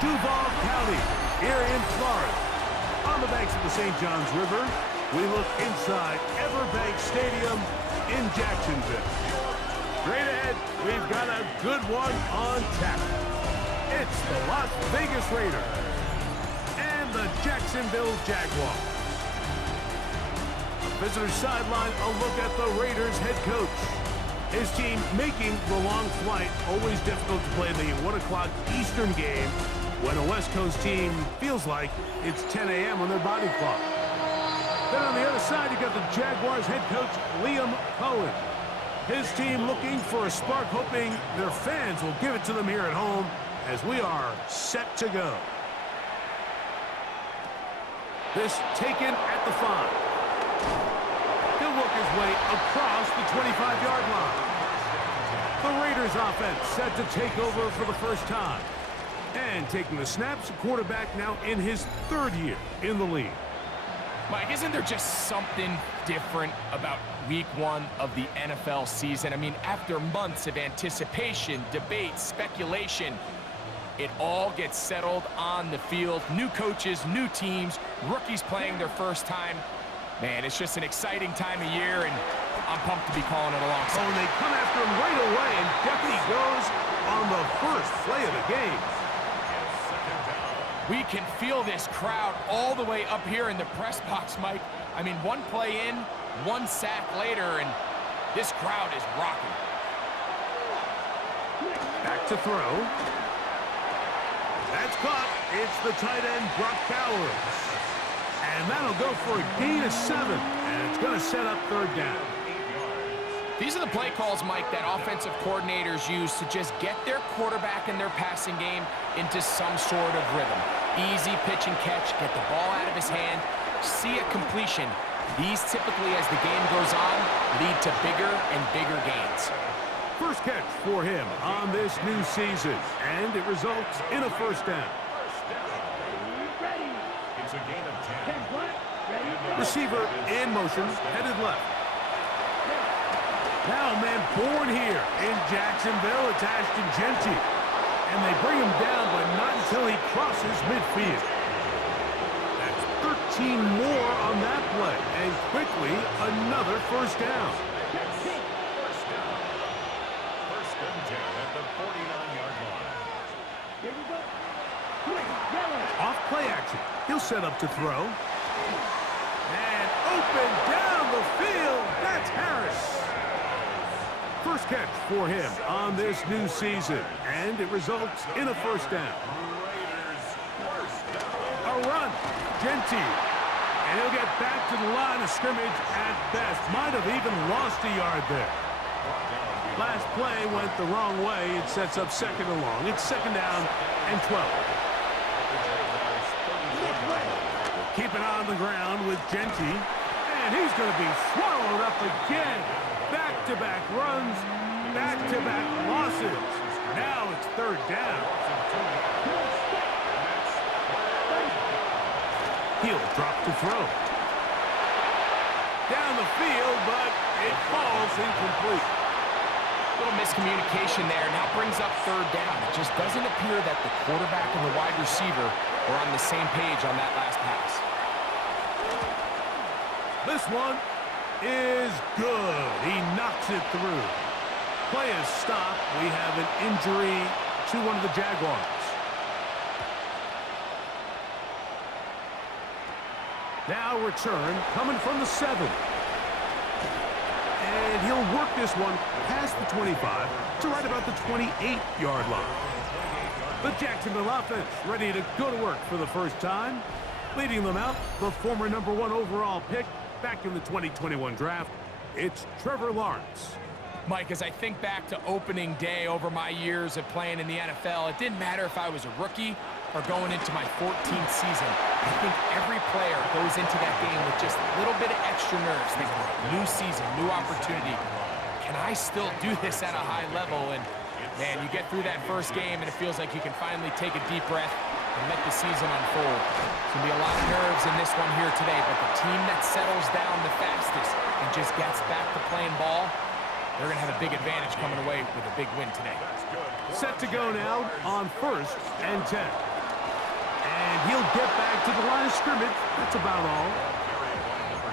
Duval County, here in Florida. On the banks of the St. Johns River, we look inside Everbank Stadium in Jacksonville. Straight ahead, we've got a good one on tap. It's the Las Vegas Raiders and the Jacksonville Jaguars. The visitor sideline, a look at the Raiders head coach. His team making the long flight, always difficult to play the 1 o'clock Eastern game when a West Coast team feels like it's 10 a.m. on their body clock. Then on the other side, you got the Jaguars head coach, Liam Cohen. His team looking for a spark, hoping their fans will give it to them here at home as we are set to go. This taken at the 5. He'll work his way across the 25-yard line. The Raiders offense set to take over for the first time. And taking the snaps, quarterback now in his 3rd year in the league. Mike, isn't there just something different about week 1 of the NFL season? I mean, after months of anticipation, debate, speculation, it all gets settled on the field. New coaches, new teams, rookies playing their first time. Man, it's just an exciting time of year, and I'm pumped to be calling it alongside. Oh, and they come after him right away, and Deputy goes on the first play of the game. We can feel this crowd all the way up here in the press box, Mike. I mean, 1 play in, 1 sack later, and this crowd is rocking. Back to throw. That's caught. It's the tight end, Brock Bowers. And that'll go for a gain of 7. And it's going to set up 3rd down. These are the play calls, Mike, that offensive coordinators use to just get their quarterback and their passing game into some sort of rhythm. Easy pitch and catch, get the ball out of his hand, see a completion. These typically, as the game goes on, lead to bigger and bigger gains. First catch for him on this new season, and it results in a 1st down. It's a gain of 10. Receiver in motion, headed left. Now a man born here in Jacksonville, attached to Genty. And they bring him down, but not until he crosses midfield. That's 13 more on that play, and quickly another 1st down. First and 10 at the 49-yard line. Off play action. He'll set up to throw. And open down the field. That's Harris. First catch for him on this new season, and it results in a 1st down. A run, Genty, and he'll get back to the line of scrimmage at best. Might have even lost a yard there. Last play went the wrong way. It sets up 2nd and long. It's 2nd down and 12. Keep it on the ground with Genty, and he's going to be swallowed up again. Back-to-back runs, back-to-back losses. Now it's 3rd down. He'll drop to throw. Down the field, but it falls incomplete. Little miscommunication there. Now brings up 3rd down. It just doesn't appear that the quarterback and the wide receiver are on the same page on that last pass. This one is good. He knocks it through. Play is stopped. We have an injury to one of the Jaguars. Now return coming from the 7. And he'll work this one past the 25 to right about the 28-yard line. The Jacksonville offense ready to go to work for the first time. Leading them out, the former #1 overall pick back in the 2021 draft, it's Trevor Lawrence. Mike, as I think back to opening day over my years of playing in the NFL, it didn't matter if I was a rookie or going into my 14th season. I think every player goes into that game with just a little bit of extra nerves, thinking, new season, new opportunity. Can I still do this at a high level? And, man, you get through that first game, and it feels like you can finally take a deep breath and let the season unfold. There's going to be a lot of nerves in this one here today, but the team that settles down the fastest and just gets back to playing ball, they're going to have a big advantage coming away with a big win today. Set to go now on 1st and 10. And he'll get back to the line of scrimmage. That's about all.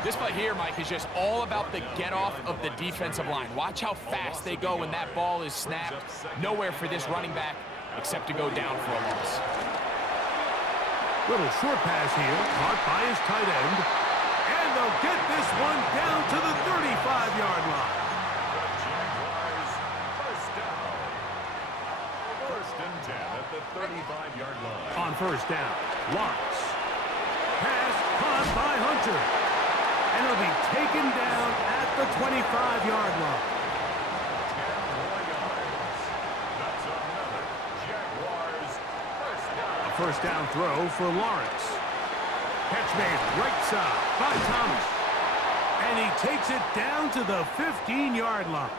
This play here, Mike, is just all about the get-off of the defensive line. Watch how fast they go when that ball is snapped. Nowhere for this running back except to go down for a loss. Little short pass here, caught by his tight end. And they'll get this one down to the 35-yard line. Jaguars first down. First and 10 at the 35-yard line. On first down, Lawrence. Pass caught by Hunter. And he'll be taken down at the 25-yard line. 10 more yards. That's another Jaguars first down. A first down throw for Lawrence. Catch made right side by Thomas. And he takes it down to the 15-yard line.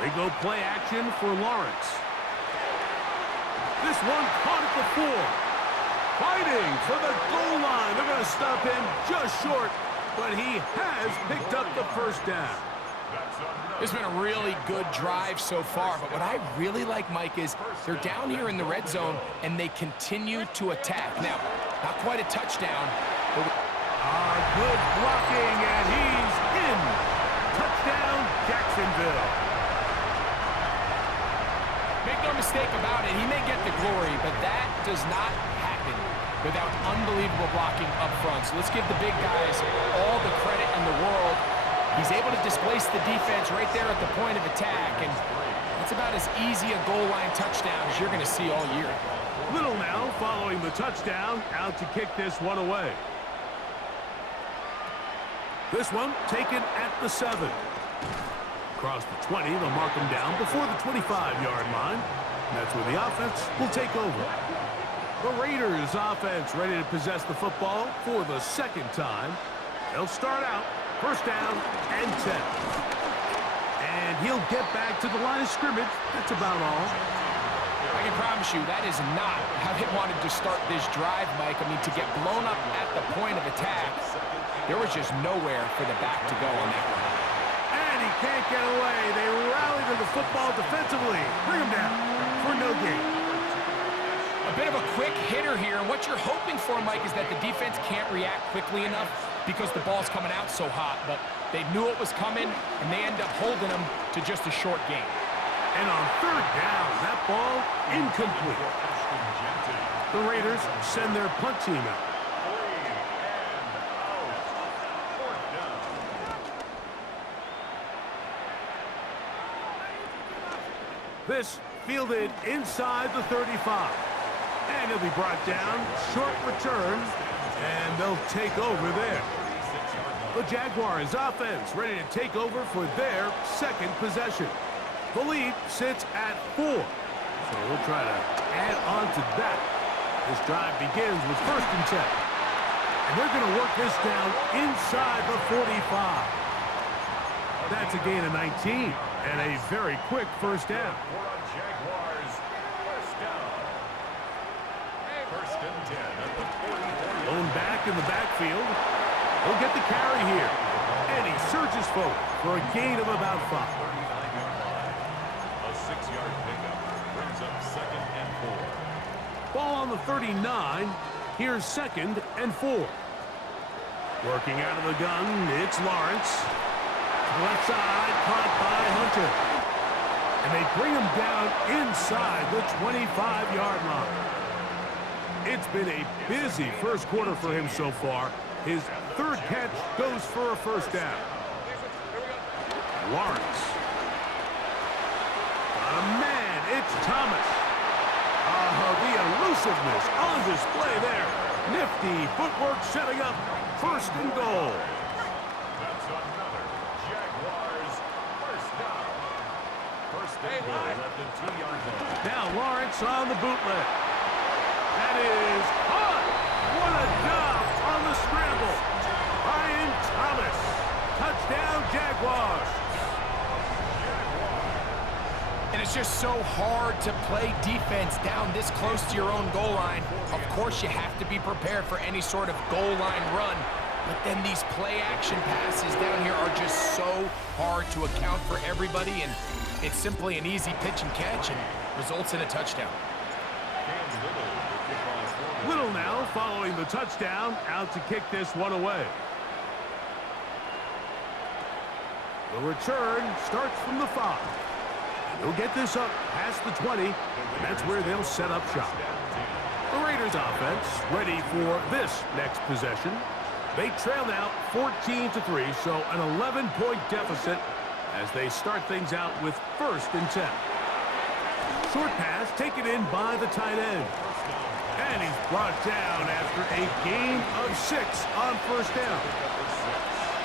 They go play action for Lawrence. This one caught at the 4. Fighting for the goal line. They're going to stop him just short, but he has picked up the first down. It's been a really good drive so far, but what I really like, Mike, is they're down here in the red zone, and they continue to attack. Now, not quite a touchdown, but... Good blocking, and he's in. Touchdown, Jacksonville. Make no mistake about it, he may get the glory, but that does not happen without unbelievable blocking up front. So let's give the big guys all the credit in the world. He's able to displace the defense right there at the point of attack, and that's about as easy a goal line touchdown as you're going to see all year. Little now following the touchdown, out to kick this one away. This one taken at the 7. Across the 20, they'll mark him down before the 25-yard line. And that's where the offense will take over. The Raiders offense ready to possess the football for the second time. They'll start out first down and 10. And he'll get back to the line of scrimmage. That's about all. I can promise you that is not how they wanted to start this drive, Mike. I mean, to get blown up at the point of attack, there was just nowhere for the back to go on that one. And he can't get away. They rally to the football defensively. Bring him down for no gain. A bit of a quick hitter here, and what you're hoping for, Mike, is that the defense can't react quickly enough because the ball's coming out so hot, but they knew it was coming, and they end up holding them to just a short gain. And on third down, that ball incomplete. The Raiders send their punt team out. This fielded inside the 35. And he'll be brought down, short return, and they'll take over there. The Jaguars offense ready to take over for their second possession. The lead sits at 4. So we'll try to add on to that. This drive begins with first and 10. And they're going to work this down inside the 45. That's a gain of 19 and a very quick first down. Jaguars first down. First and 10 at the 40. Blown back in the backfield. He'll get the carry here. And he surges forward for a gain of about 5. 39-yard line. A 6-yard pickup brings up second and 4. Ball on the 39. Here's second and 4. Working out of the gun, it's Lawrence. Left side, caught by Hunter. And they bring him down inside the 25-yard line. It's been a busy first quarter for him so far. His third catch goes for a first down. Lawrence. Got a man. It's Thomas. The elusiveness on display there. Nifty footwork setting up first and goal. That's another Jaguars first down. First and goal at the 2-yard line. Now Lawrence on the bootleg. That is caught. What a job on the scramble. Ryan Thomas. Touchdown Jaguars. And it's just so hard to play defense down this close to your own goal line. Of course, you have to be prepared for any sort of goal line run. But then these play-action passes down here are just so hard hard to account for everybody, and it's simply an easy pitch and catch and results in a touchdown. Little now following the touchdown, out to kick this one away. The return starts from the 5. They'll get this up past the 20, and that's where they'll set up shop. The Raiders offense ready for this next possession. They trail now 14-3, so an 11-point deficit as they start things out with 1st and 10. Short pass taken in by the tight end. And he's brought down after a gain of 6 on 1st down.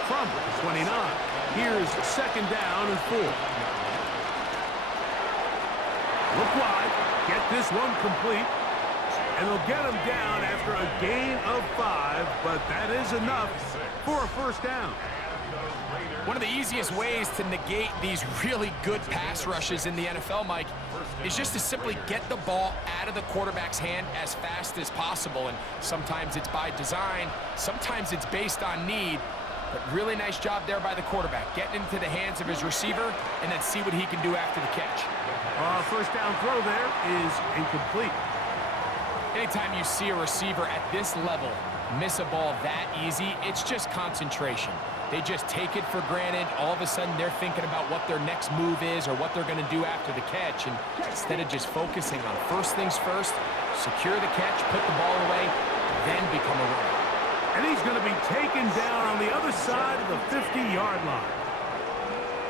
From the 29, here's 2nd down and 4. Look wide, get this one complete, and they'll get him down after a gain of 5, but that is enough for a 1st down. One of the easiest ways to negate these really good pass rushes in the NFL, Mike, is just to simply get the ball out of the quarterback's hand as fast as possible. And sometimes it's by design, sometimes it's based on need. But really nice job there by the quarterback, getting into the hands of his receiver and then see what he can do after the catch. 1st down throw there is incomplete. Anytime you see a receiver at this level miss a ball that easy, it's just concentration. They just take it for granted. All of a sudden, they're thinking about what their next move is or what they're going to do after the catch. And instead of just focusing on first things first, secure the catch, put the ball away, then become a runner. And he's going to be taken down on the other side of the 50-yard line.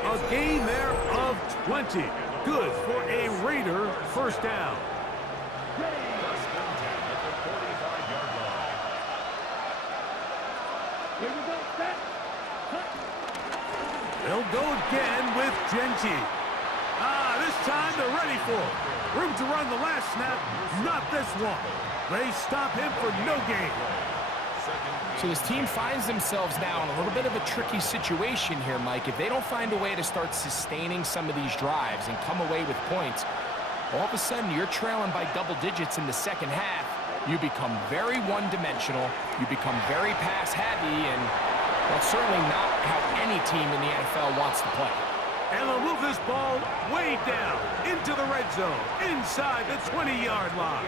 A gain there of 20. Good for a Raider 1st down. They'll go again with Genji. This time they're ready for it. Room to run the last snap, not this one. They stop him for no gain. So this team finds themselves now in a little bit of a tricky situation here, Mike. If they don't find a way to start sustaining some of these drives and come away with points, all of a sudden you're trailing by double digits in the 2nd half. You become very one-dimensional. You become very pass-heavy, and that's certainly not how any team in the NFL wants to play. And they'll move this ball way down into the red zone, inside the 20-yard line.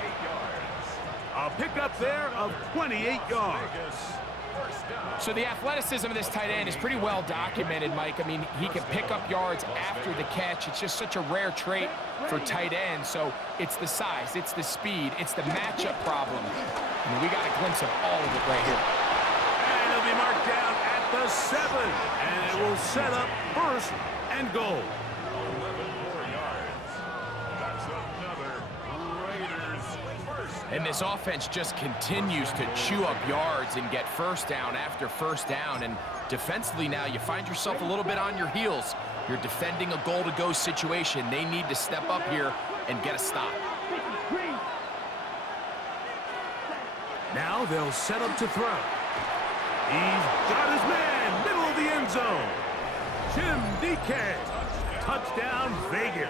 A pickup there of 28 yards. So the athleticism of this tight end is pretty well documented, Mike. I mean, he can pick up yards after the catch. It's just such a rare trait for tight ends. So it's the size, it's the speed, it's the matchup problem. I mean, we got a glimpse of all of it right here. And he'll be marked down at the 7. And it will set up 1st and goal. 11 more yards. That's another Raiders 1st. And this offense just continues to chew up yards and get 1st down after 1st down. And defensively now, you find yourself a little bit on your heels. You're defending a goal-to-go situation. They need to step up here and get a stop. Now they'll set up to throw. He's got his man, middle of the end zone. Jim DK, touchdown Vegas.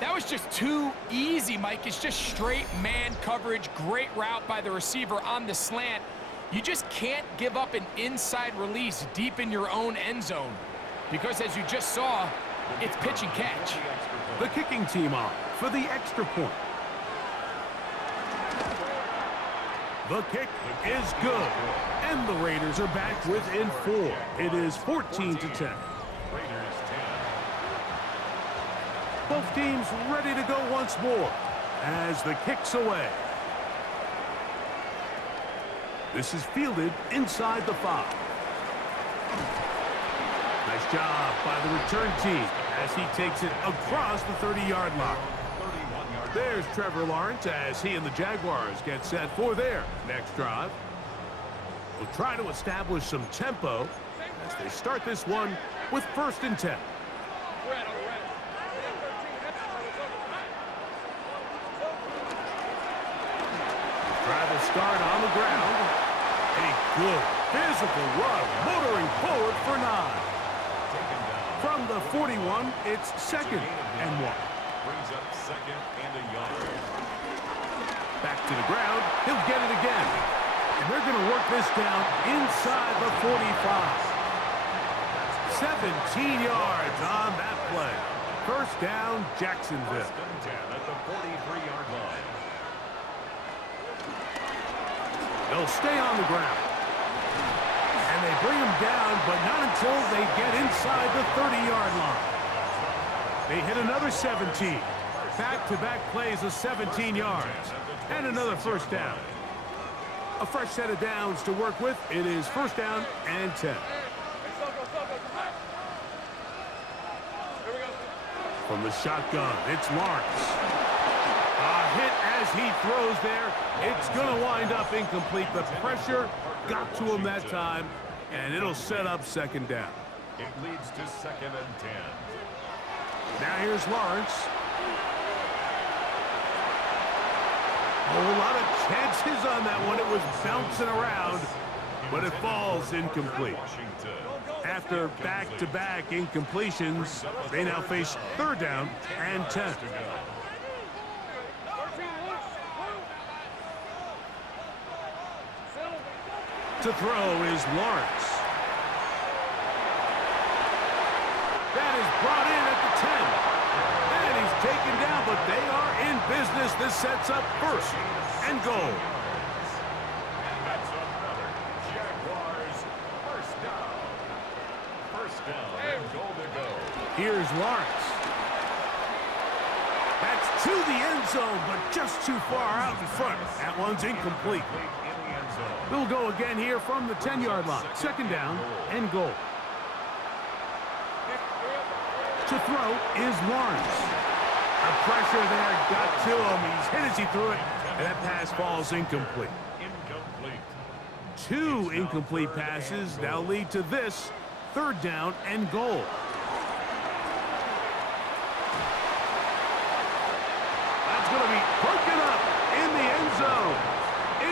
That was just too easy, Mike. It's just straight man coverage. Great route by the receiver on the slant. You just can't give up an inside release deep in your own end zone because, as you just saw, it's pitch and catch. The kicking team on for the extra point. The kick is good, and the Raiders are back within 4. It is 14-10. Both teams ready to go once more as the kick's away. This is fielded inside the 5. Nice job by the return team as he takes it across the 30-yard line. There's Trevor Lawrence as he and the Jaguars get set for their next drive. We'll try to establish some tempo as they start this one with 1st and 10. Drive will start on the ground. A good physical run, motoring forward for 9. From the 41, it's 2nd and 1. Brings up 2nd and a yard. Back to the ground. He'll get it again. And they're going to work this down inside the 45. 17 yards on that play. First down, Jacksonville. First and 10 at the 43-yard line. They'll stay on the ground. And they bring him down, but not until they get inside the 30-yard line. They hit another 17. Back-to-back plays of 17 yards. And another first down. A fresh set of downs to work with. It is first down and 10. From the shotgun, it's Lawrence. A hit as he throws there. It's going to wind up incomplete. The pressure got to him that time, and it'll set up second down. It leads to second and 10. Now here's Lawrence. A whole lot of chances on that one. It was bouncing around, but it falls incomplete. After back-to-back incompletions, they now face third down and 10. To throw is Lawrence. That is brought in at the 10. And he's taken down, but they are in business. This sets up first and goal. And that's another Jaguars first down. First down and goal to go. Here's Lawrence. That's to the end zone, but just too far out in front. That one's incomplete. In the end zone. They'll go again here from the 10-yard line. Second down and goal. To throw is Lawrence. The pressure there got to him. He's hit as he threw it, and that pass falls incomplete. Incomplete. Two incomplete passes now lead to this third down and goal. That's going to be broken up in the end zone.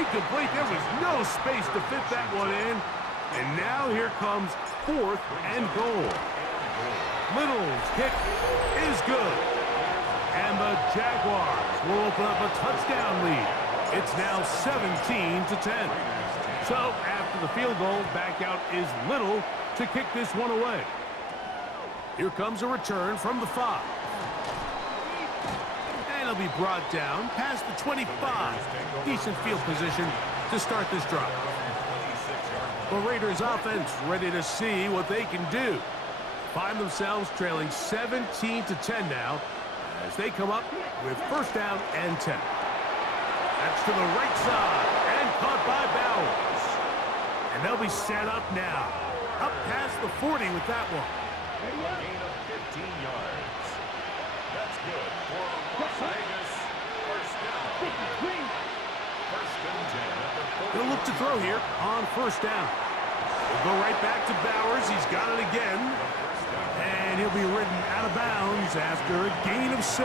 Incomplete. There was no space to fit that one in. And now here comes fourth and goal. Little's kick is good. And the Jaguars will open up a touchdown lead. It's now 17-10. So after the field goal, back out is Little to kick this one away. Here comes a return from the 5. And it'll be brought down past the 25. Decent field position to start this drive. The Raiders offense ready to see what they can do. Find themselves trailing 17-10 now as they come up with first down and 10. That's to the right side and caught by Bowers. And they'll be set up now. Up past the 40 with that one. A gain of 15 yards. That's good for Las Vegas. First down. First and 10 at the 40. They'll look to throw here on first down. We'll go right back to Bowers. He's got it again. And he'll be ridden out of bounds after a gain of 6.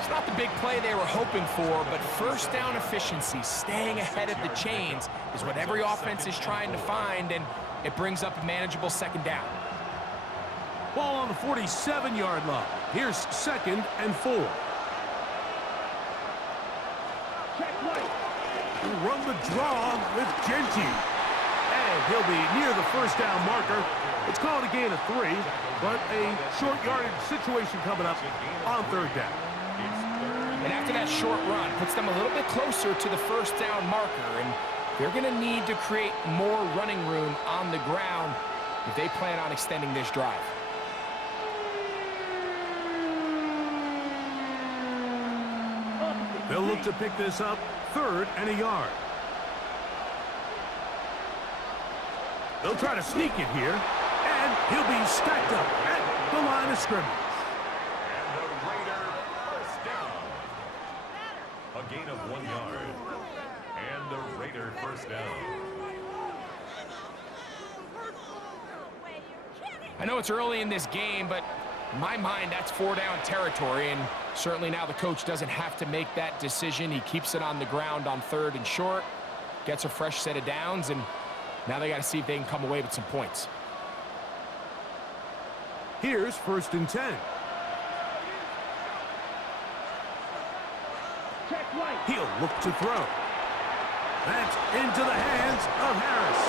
It's not the big play they were hoping for, but first down efficiency, staying ahead of the chains, is what every offense is trying to find, and it brings up a manageable second down. Ball on the 47-yard line. Here's second and 4. He'll run the draw with Genty. And he'll be near the first down marker. It's called a gain of 3, but a short yardage situation coming up on third down. And after that short run, puts them a little bit closer to the first down marker, and they're going to need to create more running room on the ground if they plan on extending this drive. They'll look to pick this up third and a yard. They'll try to sneak it here, and he'll be stacked up at the line of scrimmage. And the Raider first down. A gain of 1 yard. And the Raider first down. I know it's early in this game, but in my mind, that's 4-down territory, and certainly now the coach doesn't have to make that decision. He keeps it on the ground on third and short, gets a fresh set of downs, and now they got to see if they can come away with some points. Here's first and 10. He'll look to throw. That's into the hands of Harris.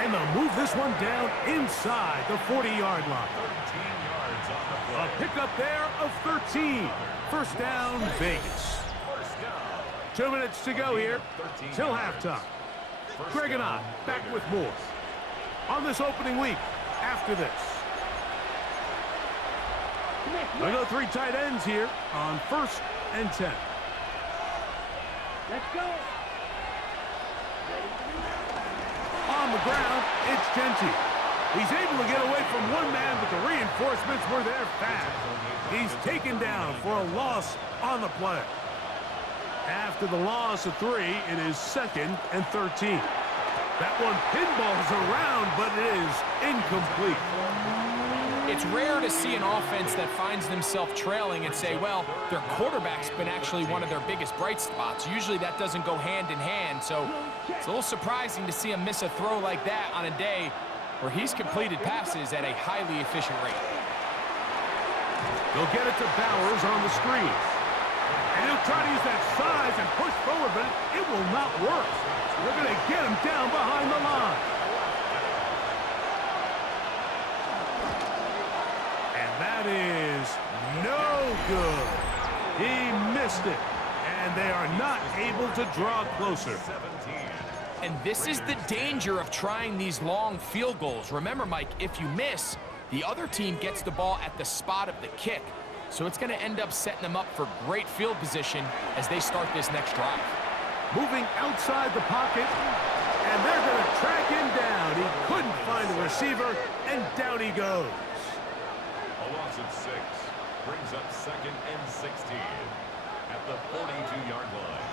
And they'll move this one down inside the 40-yard line. 13 yards on the play. A pickup there of 13. First down, Vegas. First down. 2 minutes to go here till halftime. Greg and I back with more on this opening week after this. We go 3 tight ends here on 1st and 10. Let's go. On the ground, it's Genty. He's able to get away from one man, but the reinforcements were there fast. He's taken down for a loss on the play. After the loss of 3, it is 2nd and 13. That one pinballs around, but it is incomplete. It's rare to see an offense that finds themselves trailing and say, well, their quarterback's been actually one of their biggest bright spots. Usually that doesn't go hand in hand, so it's a little surprising to see him miss a throw like that on a day where he's completed passes at a highly efficient rate. They'll get it to Bowers on the screen. And he'll try to use that size and push forward, but it will not work. They're going to get him down behind the line. And that is no good. He missed it, and they are not able to draw closer. 17. And this is the danger of trying these long field goals. Remember, Mike, if you miss, the other team gets the ball at the spot of the kick. So it's going to end up setting them up for great field position as they start this next drive. Moving outside the pocket, and they're going to track him down. He couldn't find a receiver, and down he goes. A loss of 6 brings up 2nd and 16 at the 42-yard line.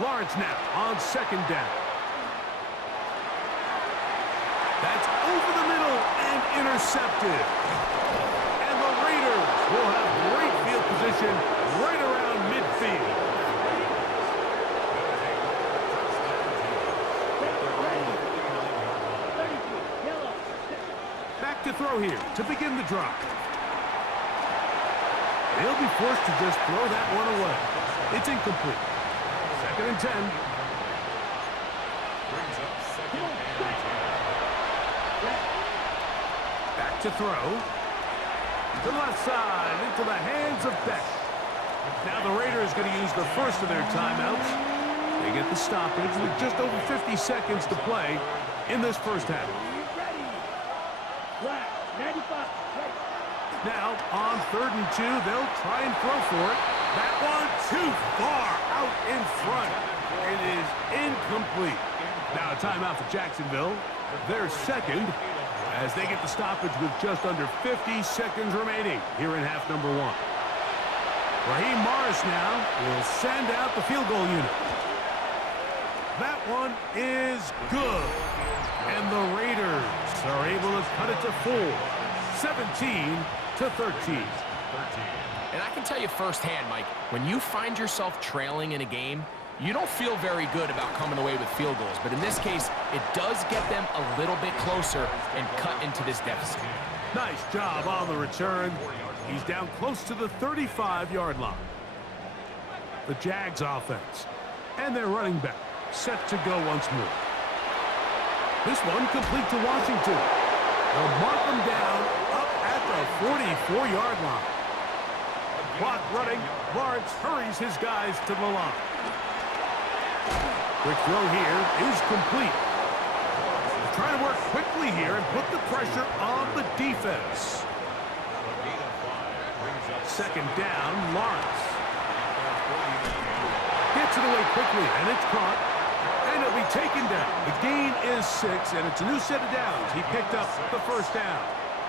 Lawrence now on 2nd down. That's over the middle and intercepted. And the Raiders will have great field position right around midfield. Back to throw here to begin the drive. He'll be forced to just throw that one away. It's incomplete. 2nd and 10. Brings up 2nd and 10. Back to throw. To the left side, into the hands of Beck. Now the Raiders going to use the first of their timeouts. They get the stoppage with just over 50 seconds to play in this first half. Now, on 3rd and 2, they'll try and throw for it. That one too far out in front. It is incomplete. Now a timeout for Jacksonville. Their second as they get the stoppage with just under 50 seconds remaining here in half number 1. Raheem Morris now will send out the field goal unit. That one is good. And the Raiders are able to cut it to 4. 17-13. And I can tell you firsthand, Mike, when you find yourself trailing in a game, you don't feel very good about coming away with field goals. But in this case, it does get them a little bit closer and cut into this deficit. Nice job on the return. He's down close to the 35-yard line. The Jags offense and their running back set to go once more. This one complete to Washington. They'll mark them down up at the 44-yard line. Clock running. Lawrence hurries his guys to the line. Quick throw here is complete. Trying to work quickly here and put the pressure on the defense. 2nd down, Lawrence. Gets it away quickly, and it's caught. And it'll be taken down. The gain is 6, and it's a new set of downs. He picked up the first down.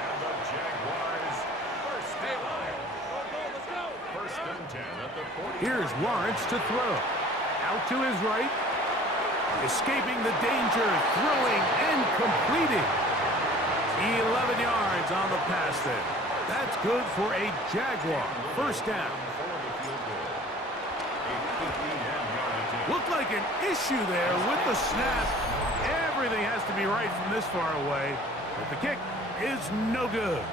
And the Jaguars first down. First and 10 at the 40. Here's Lawrence to throw. Out to his right. Escaping the danger, throwing and completing. 11 yards on the pass there. That's good for a Jaguar. First down. Looked like an issue there with the snap. Everything has to be right from this far away. But the kick is no good.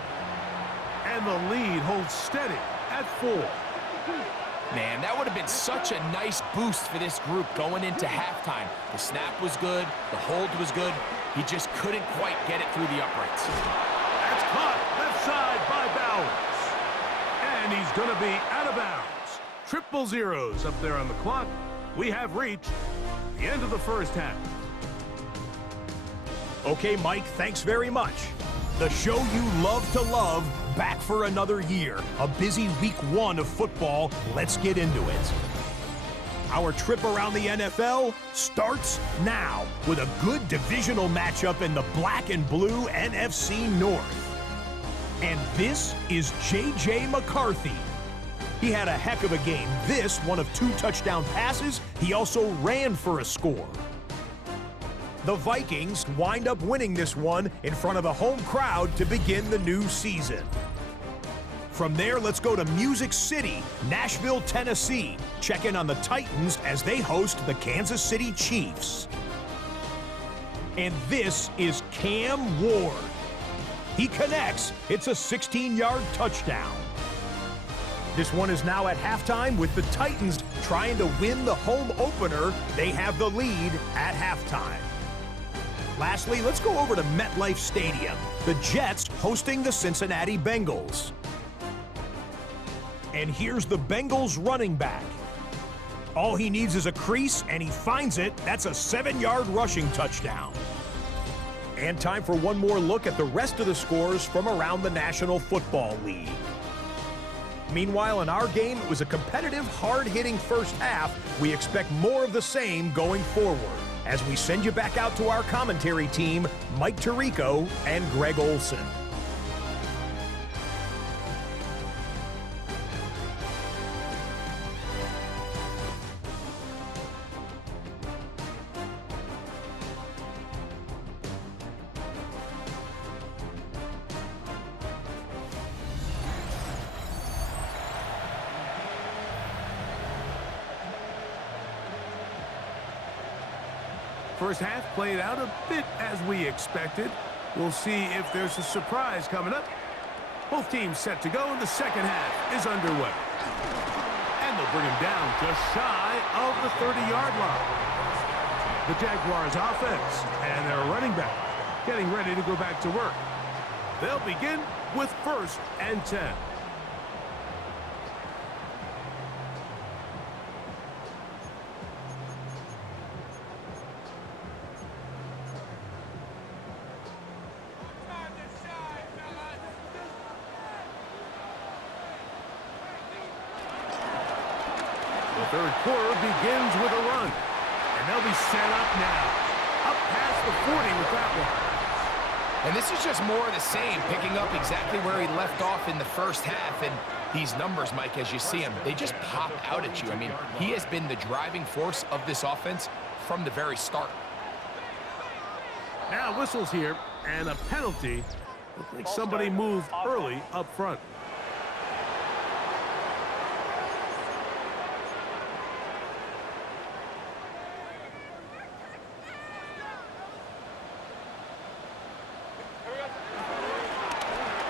And the lead holds steady at 4. Man, that would have been such a nice boost for this group going into halftime. The snap was good, the hold was good. He just couldn't quite get it through the uprights. That's caught left side by Bowers. And he's going to be out of bounds. Triple zeros up there on the clock. We have reached the end of the first half. Okay, Mike, thanks very much. The show you love to love, back for another year. A busy week 1 of football. Let's get into it. Our trip around the NFL starts now with a good divisional matchup in the black and blue NFC North. And this is J.J. McCarthy. He had a heck of a game. This, one of 2 touchdown passes. He also ran for a score. The Vikings wind up winning this one in front of a home crowd to begin the new season. From there, let's go to Music City, Nashville, Tennessee. Check in on the Titans as they host the Kansas City Chiefs. And this is Cam Ward. He connects. It's a 16-yard touchdown. This one is now at halftime with the Titans trying to win the home opener. They have the lead at halftime. Lastly, let's go over to MetLife Stadium. The Jets hosting the Cincinnati Bengals. And here's the Bengals running back. All he needs is a crease, and he finds it. That's a 7-yard rushing touchdown. And time for one more look at the rest of the scores from around the National Football League. Meanwhile, in our game, it was a competitive, hard-hitting first half. We expect more of the same going forward as we send you back out to our commentary team, Mike Tirico and Greg Olson. First half played out a bit as we expected. We'll see if there's a surprise coming up. Both teams set to go, and the second half is underway. And they'll bring him down just shy of the 30-yard line. The Jaguars offense and their running back getting ready to go back to work. They'll begin with 1st and 10. Third quarter begins with a run. And they'll be set up now. Up past the 40 with that one. And this is just more of the same, picking up exactly where he left off in the first half. And these numbers, Mike, as you see them, they just pop out at you. I mean, he has been the driving force of this offense from the very start. Now whistles here, and a penalty. Looks like somebody moved early up front.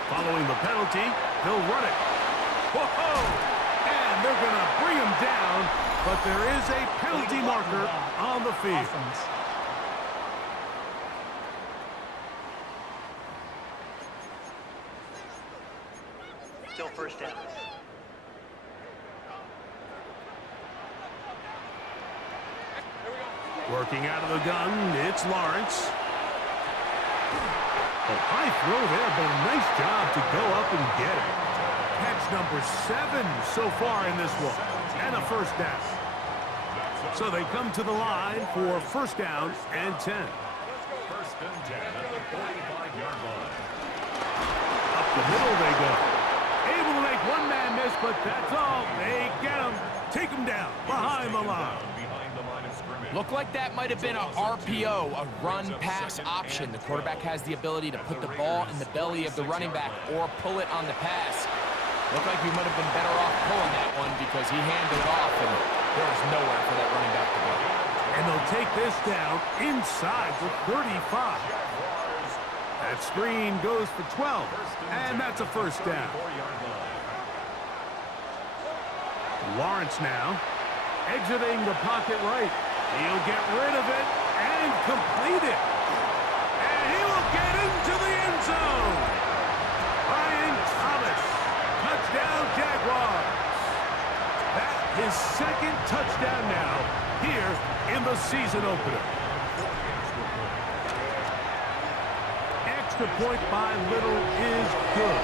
Following the penalty, he'll run it. Whoa! And they're going to bring him down, but there is a penalty marker on the field. Still first down. Working out of the gun, it's Lawrence. A high throw there, but a nice job to go up and get it. Catch number 7 so far in this one, and a first down. So they come to the line for 1st down and 10. 1st and 10 at the 45-yard line. Up the middle they go. Able to make one man miss, but that's all. They get him, take him down behind the line. Behind the line of scrimmage. Looked like that might have been a RPO, a run-pass option. The quarterback has the ability to put the ball in the belly of the running back or pull it on the pass. Looked like we might have been better off pulling that one because he handed it off, and there was nowhere for that running back to go. And they'll take this down inside the 35. That screen goes for 12, and that's a 1st down. Lawrence now. Exiting the pocket right. He'll get rid of it and complete it. And he will get into the end zone. Brian Thomas. Touchdown, Jaguars. That's his second touchdown now here in the season opener. Extra point by Little is good.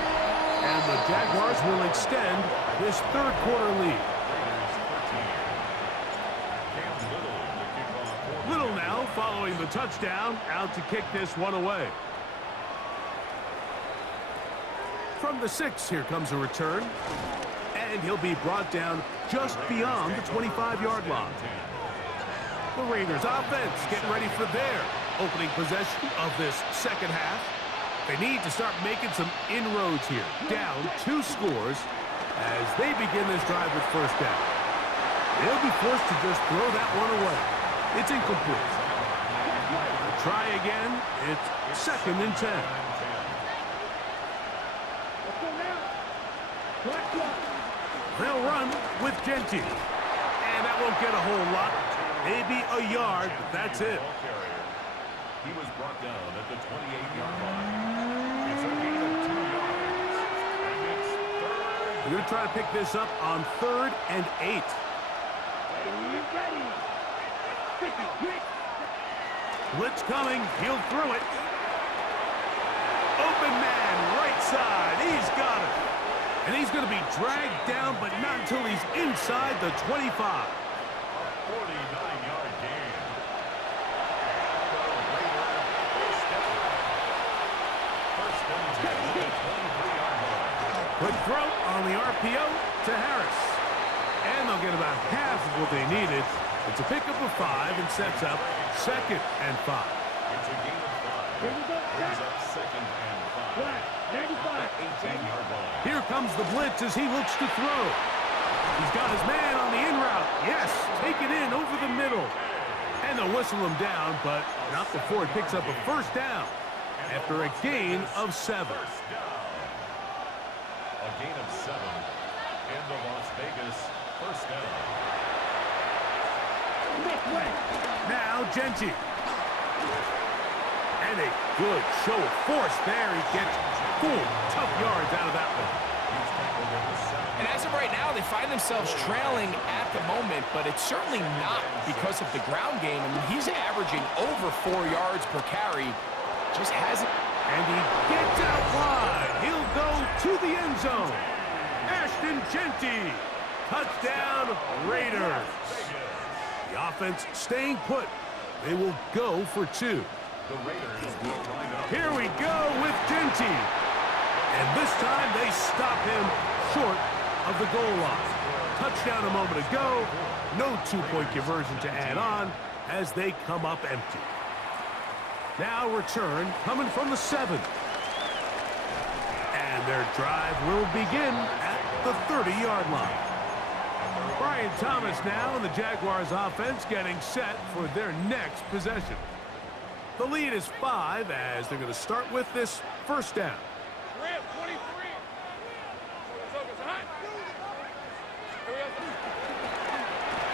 And the Jaguars will extend this third quarter lead. Little now following the touchdown, out to kick this one away. From the 6, here comes a return. And he'll be brought down just beyond the 25-yard line. The Raiders offense getting ready for their opening possession of this second half. They need to start making some inroads here. Down 2 scores as they begin this drive with first down. They'll be forced to just throw that one away. It's incomplete. They'll try again. It's 2nd and 10. They'll run with Genty. And that won't get a whole lot. Maybe a yard, but that's it. He was brought down at the 28-yard line. It's a gain of 2 yards. And it's third. We're going to try to pick this up on 3rd and 8. Blitz coming. He'll throw it. Open man, right side. He's got it. And he's going to be dragged down, but not until he's inside the 25. 49-yard gain. Quick throw on the RPO to Harris. And they'll get about half of what they needed. It's a pickup of 5 and sets up 2nd and 5. It's a gain of 5. Brings up 2nd and 5. 18-yard line. Here comes the blitz as he looks to throw. He's got his man on the in route. Yes, take it in over the middle. And they'll whistle him down, but not before it picks up a first down after a gain of 7. A gain of 7 in the Las Vegas first down. Now Genty. And a good show of force there. He gets 4 tough yards out of that one. And as of right now, they find themselves trailing at the moment, but it's certainly not because of the ground game. I mean, he's averaging over 4 yards per carry. Just hasn't. And he gets out wide. He'll go to the end zone. Ashton Genty. Touchdown, Raiders. The offense staying put. They will go for 2. The Raiders will line up. Here we go with Genty. And this time they stop him short of the goal line. Touchdown a moment ago. No 2-point conversion to add on as they come up empty. Now return coming from the 7. And their drive will begin at the 30-yard line. Brian Thomas now and the Jaguars offense getting set for their next possession. The lead is 5 as they're going to start with this first down.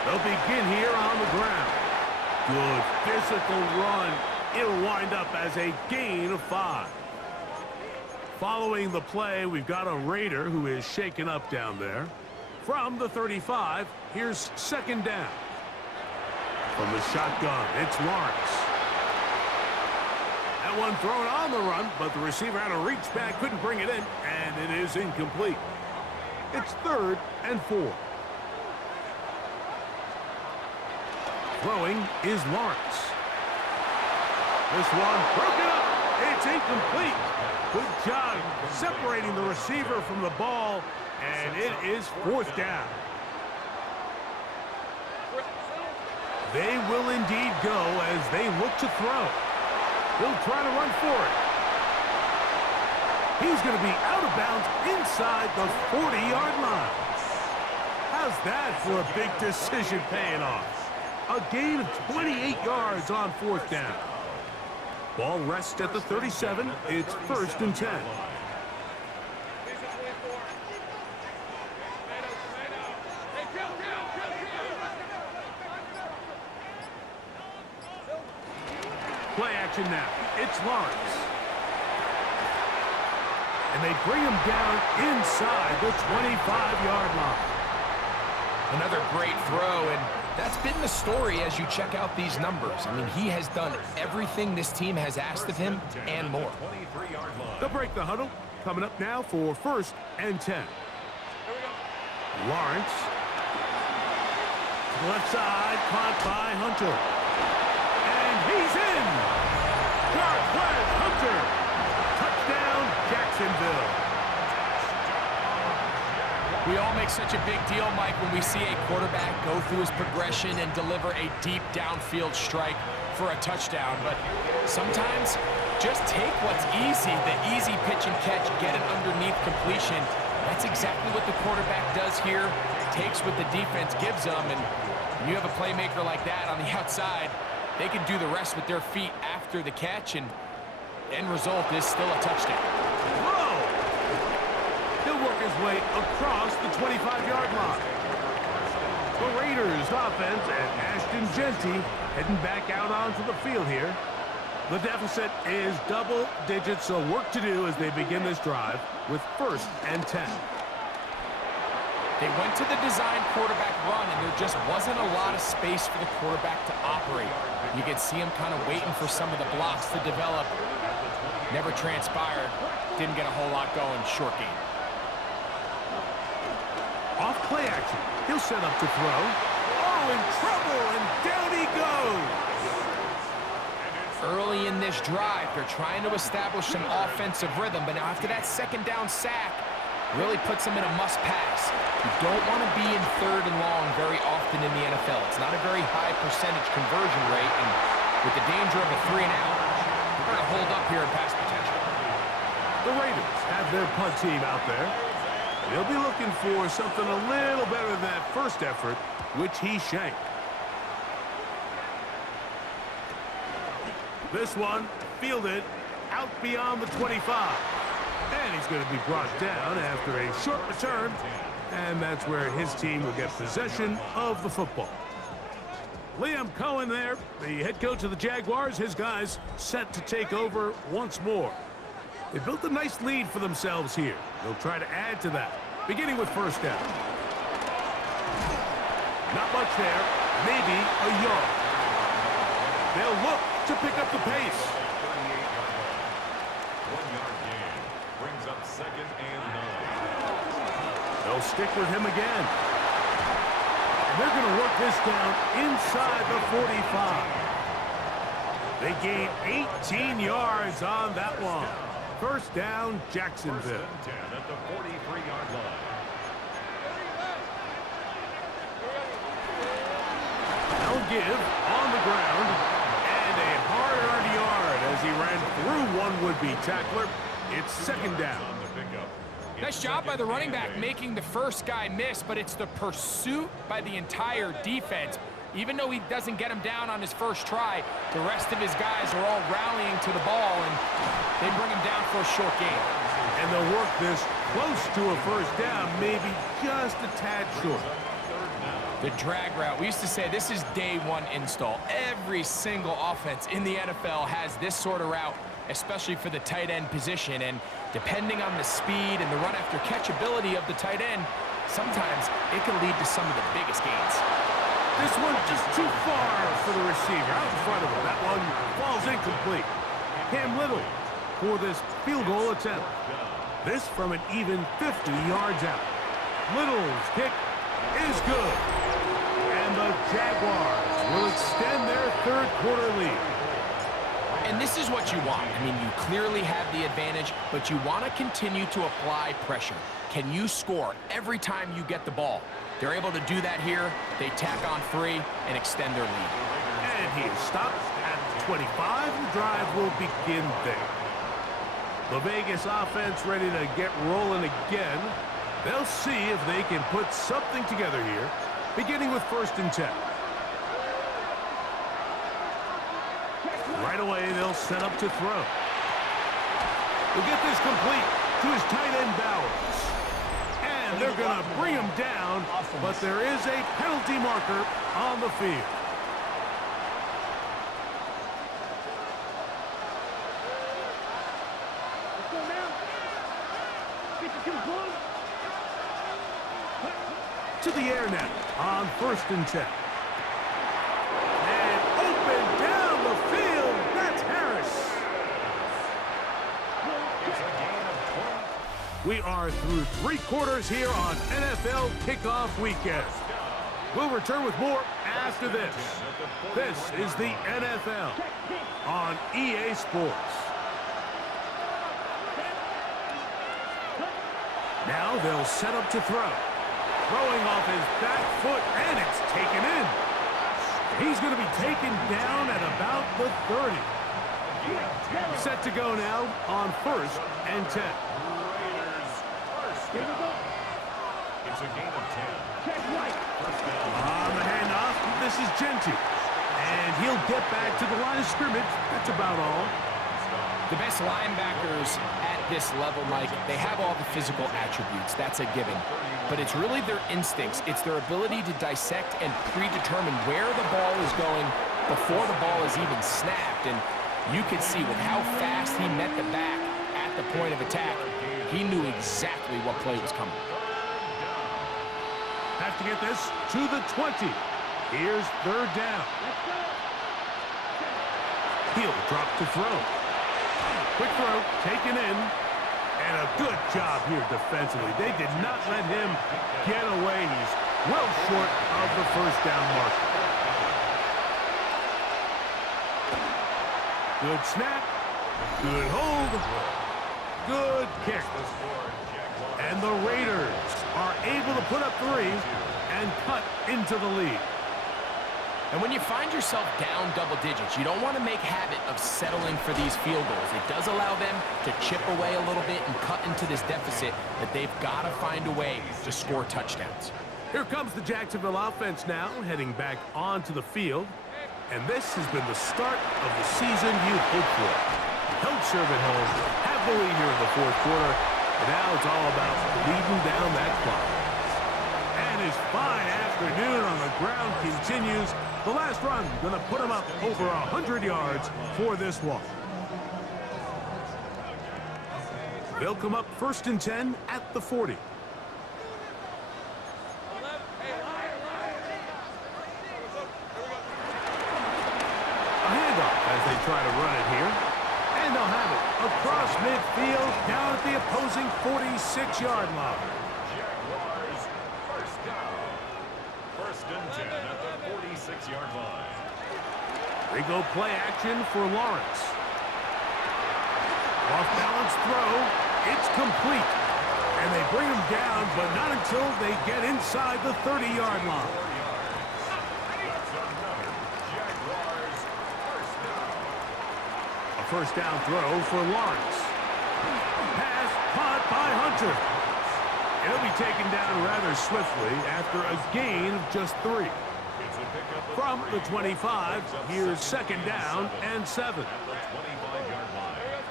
They'll begin here on the ground. Good physical run. It'll wind up as a gain of 5. Following the play, we've got a Raider who is shaken up down there. From the 35, here's 2nd down. From the shotgun, it's Lawrence. That one thrown on the run, but the receiver had to reach back, couldn't bring it in, and it is incomplete. It's 3rd and 4. Throwing is Lawrence. This one broken up. It's incomplete. Good job separating the receiver from the ball, and it is 4th down. They will indeed go as they look to throw. He'll try to run for it. He's going to be out of bounds inside the 40-yard line. How's that for a big decision paying off? A gain of 28 yards on 4th down. Ball rests at the 37. It's 1st and 10. Play action now. It's Lawrence. And they bring him down inside the 25-yard line. Another great throw, and that's been the story as you check out these numbers. I mean, he has done everything this team has asked of him and more. They'll break the huddle. Coming up now for 1st and 10. Lawrence. Left side, caught by Hunter. And he's in! Jarquez Hunter! Touchdown, Jacksonville. We all make such a big deal, Mike, when we see a quarterback go through his progression and deliver a deep downfield strike for a touchdown. But sometimes, just take what's easy, the easy pitch and catch, get it underneath completion. That's exactly what the quarterback does here. Takes what the defense gives them, and when you have a playmaker like that on the outside, they can do the rest with their feet after the catch, and the end result is still a touchdown. Whoa! He'll work his way across the 25-yard line. The Raiders offense and Ashton Genty heading back out onto the field here. The deficit is double digits, so work to do as they begin this drive with 1st and 10. They went to the design quarterback run, and there just wasn't a lot of space for the quarterback to operate. You could see him kind of waiting for some of the blocks to develop. Never transpired. Didn't get a whole lot going. Short game. Off play action. He'll set up to throw. Oh, in trouble, and down he goes. Early in this drive, they're trying to establish some offensive rhythm, but now after that second down sack, really puts them in a must-pass. You don't want to be in 3rd and long very often in the NFL. It's not a very high percentage conversion rate, and with the danger of a 3-and-out, they're going to hold up here in pass protection. The Raiders have their punt team out there. They'll be looking for something a little better than that first effort, which he shanked. This one fielded out beyond the 25. And he's going to be brought down after a short return. And that's where his team will get possession of the football. Liam Cohen there, the head coach of the Jaguars. His guys set to take over once more. They built a nice lead for themselves here. They'll try to add to that, beginning with 1st down. Not much there, maybe a yard. They'll look to pick up the pace. 1-yard gain brings up 2nd and 9. They'll stick with him again. And they're going to work this down inside the 45. They gain 18 yards on that one. 1st down, Jacksonville. 1st and 10 at the 43-yard line. They'll give on the ground. And a hard-earned yard as he ran through one would-be tackler. It's 2nd down. Nice job by the running back making the first guy miss, but it's the pursuit by the entire defense. Even though he doesn't get him down on his first try, the rest of his guys are all rallying to the ball, and they bring him down for a short gain. And they'll work this close to a 1st down, maybe just a tad short. The drag route. We used to say this is day one install. Every single offense in the NFL has this sort of route, especially for the tight end position. And depending on the speed and the run-after catch ability of the tight end, sometimes it can lead to some of the biggest gains. This one just too far for the receiver. Out in front of him. That one falls incomplete. Cam Little for this field goal attempt. This from an even 50 yards out. Little's kick is good. And the Jaguars will extend their 3rd quarter lead. And this is what you want. I mean, you clearly have the advantage, but you want to continue to apply pressure. Can you score every time you get the ball? They're able to do that here. They tack on 3 and extend their lead. And he is stopped at 25. The drive will begin there. The Vegas offense ready to get rolling again. They'll see if they can put something together here, beginning with 1st and 10. Right away, they'll set up to throw. We'll get this complete to his tight end Bowers. And they're going to bring him down, but there is a penalty marker on the field. To the air now on 1st and 10. And open down the field. That's Harris. It's a gain of 20. We are through 3 quarters here on NFL Kickoff Weekend. We'll return with more after this. This is the NFL on EA Sports. Now they'll set up to throw. Throwing off his back foot, and it's taken in. He's going to be taken down at about the 30. Set to go now on 1st and 10. Raiders first down. It's a gain of 10. First down. On the handoff, this is Genty. And he'll get back to the line of scrimmage. That's about all. The best linebackers at this level, Mike, they have all the physical attributes. That's a given. But it's really their instincts. It's their ability to dissect and predetermine where the ball is going before the ball is even snapped. And you could see with how fast he met the back at the point of attack, he knew exactly what play was coming. Have to get this to the 20. Here's 3rd down. He'll drop to throw. Quick throw, taken in. And a good job here defensively. They did not let him get away. He's well short of the 1st down mark. Good snap. Good hold. Good kick. And the Raiders are able to put up 3 and cut into the lead. And when you find yourself down double digits, you don't want to make habit of settling for these field goals. It does allow them to chip away a little bit and cut into this deficit that they've got to find a way to score touchdowns. Here comes the Jacksonville offense now, heading back onto the field. And this has been the start of the season you'd hope for. Held serve at home, have the lead here in the 4th quarter, and now it's all about leading down that clock. And his fine afternoon on the ground continues. The last run going to put him up over 100 yards for this one. They'll come up 1st and 10 at the 40. A handoff as they try to run it here. And they'll have it across midfield down at the opposing 46-yard line. Jaguars first down. 1st and 10 at the 46-yard line. They go play action for Lawrence. Off-balance throw. It's complete. And they bring him down, but not until they get inside the 30-yard line. Jaguars first down. A 1st down throw for Lawrence. Pass caught by Hunter. It'll be taken down rather swiftly after a gain of just 3. It's a pickup of From the 3. 25, here's 2nd down and 7. At the 25-yard line.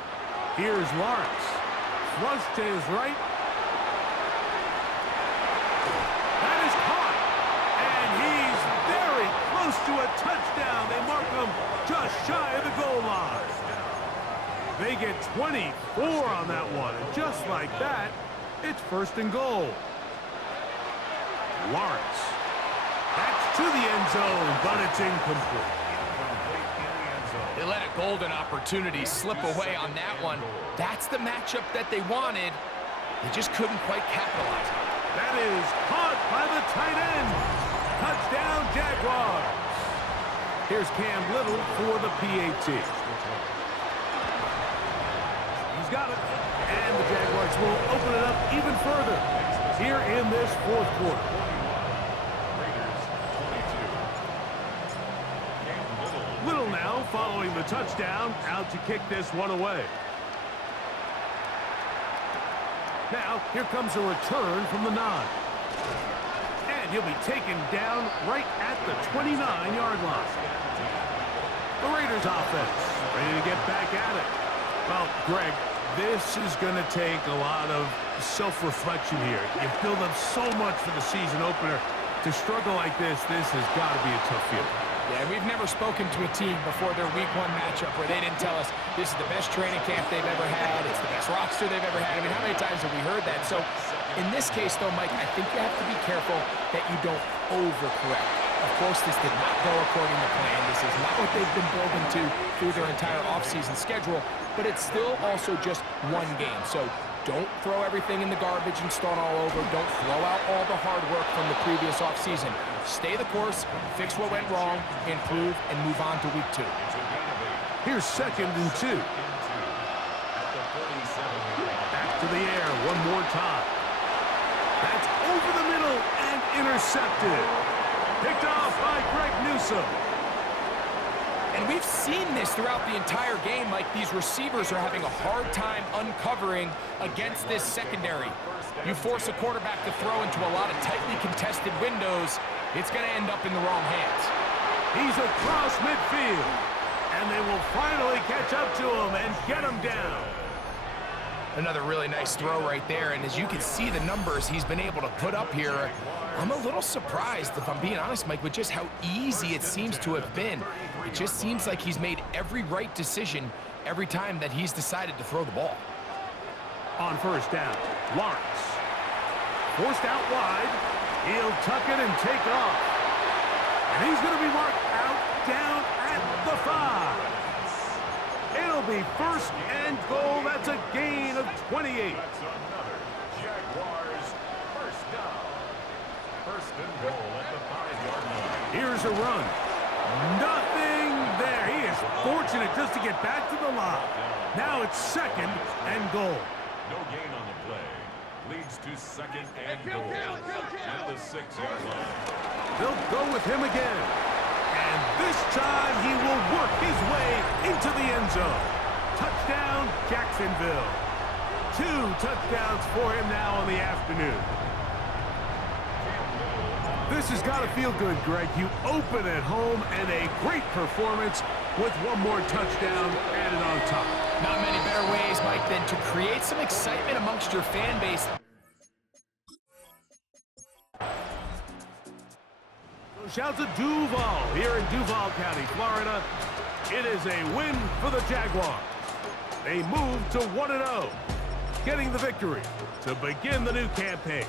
Here's Lawrence. Flush to his right. That is caught. And he's very close to a touchdown. They mark him just shy of the goal line. They get 24 on that one. And just like that, it's 1st and goal. Lawrence. That's to the end zone, but it's incomplete. They let a golden opportunity slip away on that one. That's the matchup that they wanted. They just couldn't quite capitalize on it. That is caught by the tight end. Touchdown, Jaguars. Here's Cam Little for the PAT. He's got it. And the Jaguars will open it up even further here in this 4th quarter. Little now following the touchdown, out to kick this one away. Now, here comes a return from the 9. And he'll be taken down right at the 29-yard line. The Raiders offense ready to get back at it. Well, Greg, this is going to take a lot of self-reflection here. You build up so much for the season opener. To struggle like this has got to be a tough feeling. Yeah, we've never spoken to a team before their week 1 matchup where they didn't tell us this is the best training camp they've ever had, it's the best roster they've ever had. I mean, how many times have we heard that? So in this case, though, Mike, I think you have to be careful that you don't overcorrect. Of course, this did not go according to plan. This is not what they've been building to through their entire offseason schedule, but it's still also just one game. So don't throw everything in the garbage and start all over. Don't throw out all the hard work from the previous offseason. Stay the course, fix what went wrong, improve, and move on to week 2. Here's 2nd and 2. Back to the air one more time. That's over the middle and intercepted. Picked off by Greg Newsome. And we've seen this throughout the entire game, Mike. These receivers are having a hard time uncovering against this secondary. You force a quarterback to throw into a lot of tightly contested windows, it's going to end up in the wrong hands. He's across midfield, and they will finally catch up to him and get him down. Another really nice throw right there, and as you can see the numbers he's been able to put up here, I'm a little surprised, if I'm being honest, Mike, with just how easy it seems to have been. It just seems like he's made every right decision every time that he's decided to throw the ball. On 1st down, Lawrence. Forced out wide. He'll tuck it and take off. And he's going to be marked out down at the 5. It'll be 1st and goal. That's a gain of 28. That's another Jaguars 1st down. 1st and goal at the 5-yard line. Here's a run. Nothing there. He is fortunate just to get back to the line. Now it's 2nd and goal. No gain on the play. Leads to 2nd and goal at the 6-yard line. They'll go with him again. And this time he will work his way into the end zone. Touchdown, Jacksonville. 2 touchdowns for him now on the afternoon. This has got to feel good, Greg. You open at home and a great performance with one more touchdown added on top. Not many better ways, Mike, than to create some excitement amongst your fan base. Shout to Duval here in Duval County, Florida. It is a win for the Jaguars. They move to 1-0, getting the victory to begin the new campaign.